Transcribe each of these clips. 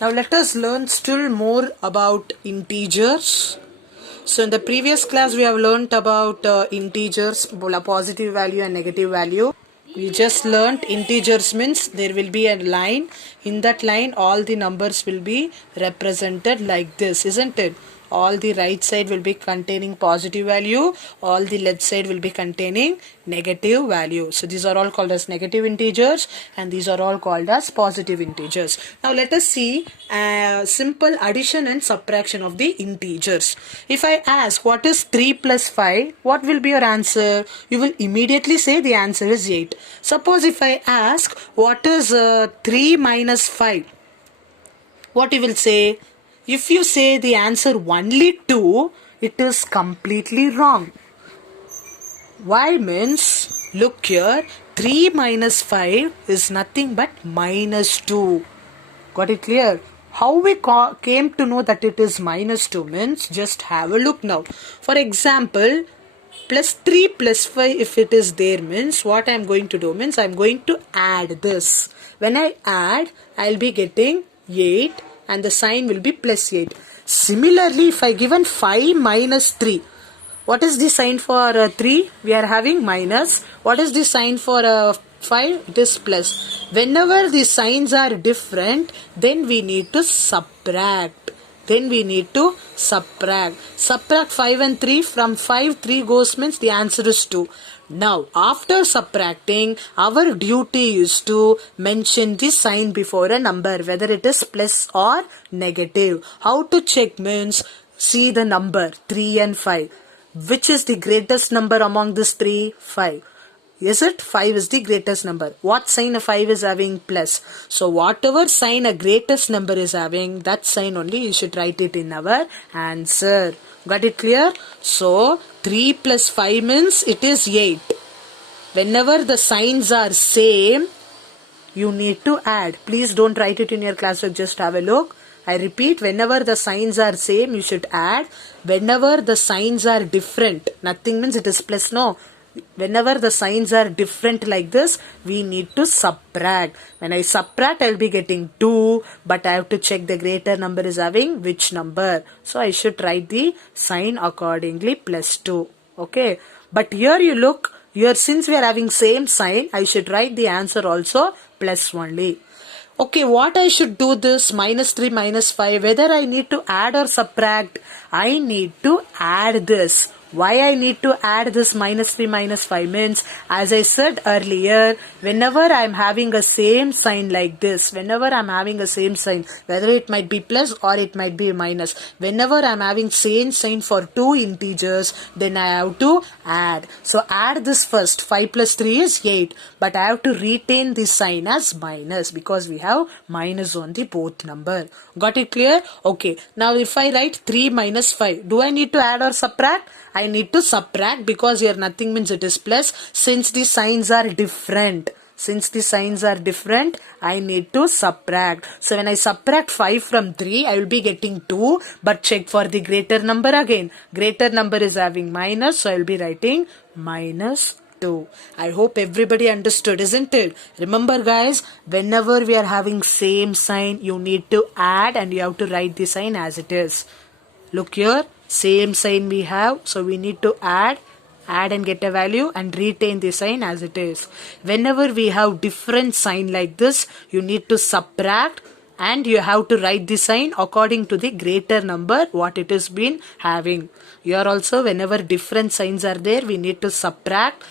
Now let us learn still more about integers. So in the previous class we have learnt about integers, positive value and negative value. We just learnt integers means there will be a line. In that line all the numbers will be represented like this, isn't it? All the right side will be containing positive value, all the left side will be containing negative value. So these are all called as negative integers and these are all called as positive integers. Now let us see simple addition and subtraction of the integers. If I ask what is 3 plus 5, what will be your answer? You will immediately say the answer is 8. Suppose if I ask what is 3 minus 5, what you will say? If you say the answer only 2, it is completely wrong. Why means, look here, 3 minus 5 is nothing but minus 2. Got it clear? How we came to know that it is minus 2 means, just have a look now. For example, plus 3 plus 5 if it is there means, what I am going to do means, I am going to add this. When I add, I will be getting 8. And the sign will be plus 8. Similarly, if I given 5 minus 3, what is the sign for 3? We are having minus. What is the sign for 5? It is plus. Whenever the signs are different, then we need to subtract. Subtract 5 and 3. From 5, 3 goes means the answer is 2. Now, after subtracting, our duty is to mention the sign before a number, whether it is plus or negative. How to check means, see the number 3 and 5. Which is the greatest number among these 3? 5. Is it? 5 is the greatest number. What sign a 5 is having? Plus. So whatever sign a greatest number is having, that sign only you should write it in our answer. Got it clear? So 3 plus 5 means it is 8. Whenever the signs are same, you need to add. Please don't write it in your classwork, just have a look. I repeat, whenever the signs are same, you should add. Whenever the signs are different, nothing means it is plus, no. Whenever the signs are different like this, we need to subtract. When I subtract, I will be getting 2, but I have to check the greater number is having which number. So I should write the sign accordingly, plus 2. Okay. But here you look, here since we are having same sign, I should write the answer also plus only. Okay, what I should do this minus 3 minus 5, whether I need to add or subtract, I need to add this. Why I need to add this minus 3 minus 5 means, as I said earlier, whenever I am having a same sign like this, whenever I am having a same sign, whether it might be plus or it might be minus, whenever I am having same sign for two integers, then I have to add. So add this first. 5 plus 3 is 8, but I have to retain this sign as minus because we have minus on the both number. Got it clear? Okay. Now if I write 3 minus 5, do I need to add or subtract? I need to subtract because here nothing means it is plus. Since the signs are different, I need to subtract. So when I subtract 5 from 3, I will be getting 2. But check for the greater number again. Greater number is having minus, so I will be writing minus 2. I hope everybody understood, isn't it? Remember guys, whenever we are having same sign, you need to add and you have to write the sign as it is. Look here. Same sign we have, so we need to add and get a value and retain the sign as it is. Whenever we have different sign like this, you need to subtract and you have to write the sign according to the greater number what it has been having. Here also whenever different signs are there, we need to subtract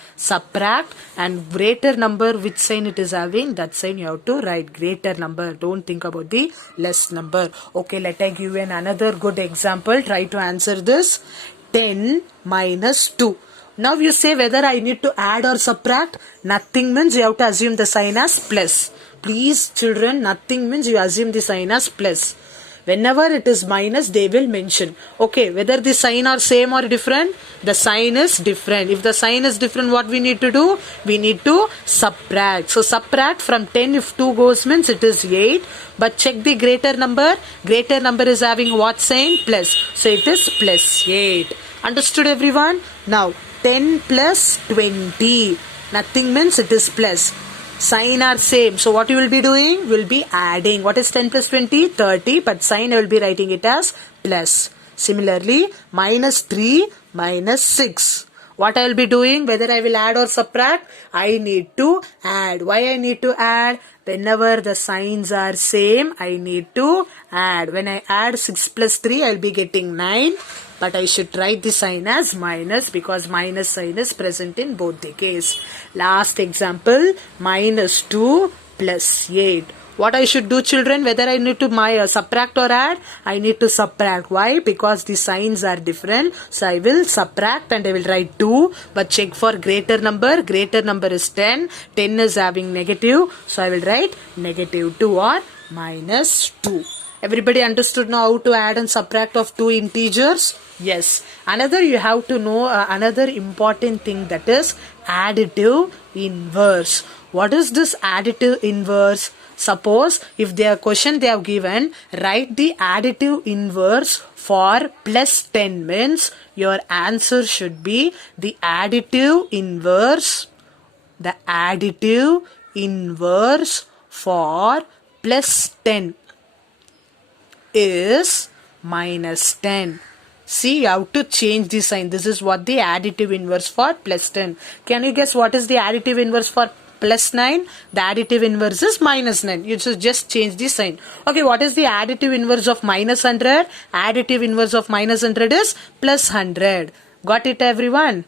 and greater number which sign it is having, that sign you have to write greater number. Don't think about the less number. Okay, let I give you another good example. Try to answer this. 10 minus 2. Now you say whether I need to add or subtract. Nothing means you have to assume the sign as plus. Please children, nothing means you assume the sign as plus. Whenever it is minus, they will mention. Okay, whether the sign are same or different, the sign is different. If the sign is different, what we need to do? We need to subtract. So subtract from 10, if 2 goes means it is 8. But check the greater number. Greater number is having what sign? Plus. So it is plus 8. Understood everyone? Now 10 plus 20. Nothing means it is plus. Sign are same. So what you will be doing? Will be adding. What is 10 plus 20? 30. But sign I will be writing it as plus. Similarly, minus 3 minus 6. What I will be doing? Whether I will add or subtract? I need to add. Why I need to add? Whenever the signs are same, I need to add. When I add 6 plus 3, I will be getting 9. But I should write the sign as minus because minus sign is present in both the case. Last example, minus 2 plus 8. What I should do, children? Whether I need to subtract or add? I need to subtract. Why? Because the signs are different. So I will subtract and I will write 2. But check for greater number. Greater number is 10. 10 is having negative. So I will write negative 2 or minus 2. Everybody understood now how to add and subtract of two integers? Yes. Another you have to know another important thing, that is additive inverse. What is this additive inverse? Suppose if their question they have given, write the additive inverse for plus 10 means your answer should be the additive inverse for plus 10 is minus 10. See, you have to change the sign. This is what the additive inverse for plus 10. Can you guess what is the additive inverse for plus 9? The additive inverse is minus 9. You should just change the sign. Okay, what is the additive inverse of minus 100? Additive inverse of minus 100 is plus 100. Got it, everyone?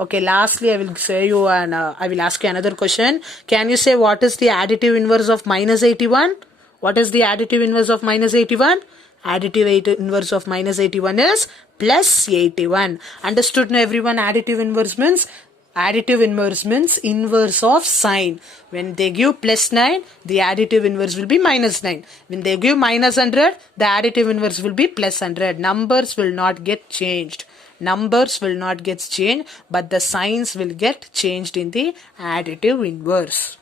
Okay, lastly, I will say you and I will ask you another question. Can you say what is the additive inverse of minus 81? What is the additive inverse of minus 81? Additive inverse of minus 81 is plus 81. Understood now, everyone? Additive inverse means? Additive inverse means inverse of sign. When they give plus 9, the additive inverse will be minus 9. When they give minus 100, the additive inverse will be plus 100. Numbers will not get changed. Numbers will not get changed, but the signs will get changed in the additive inverse.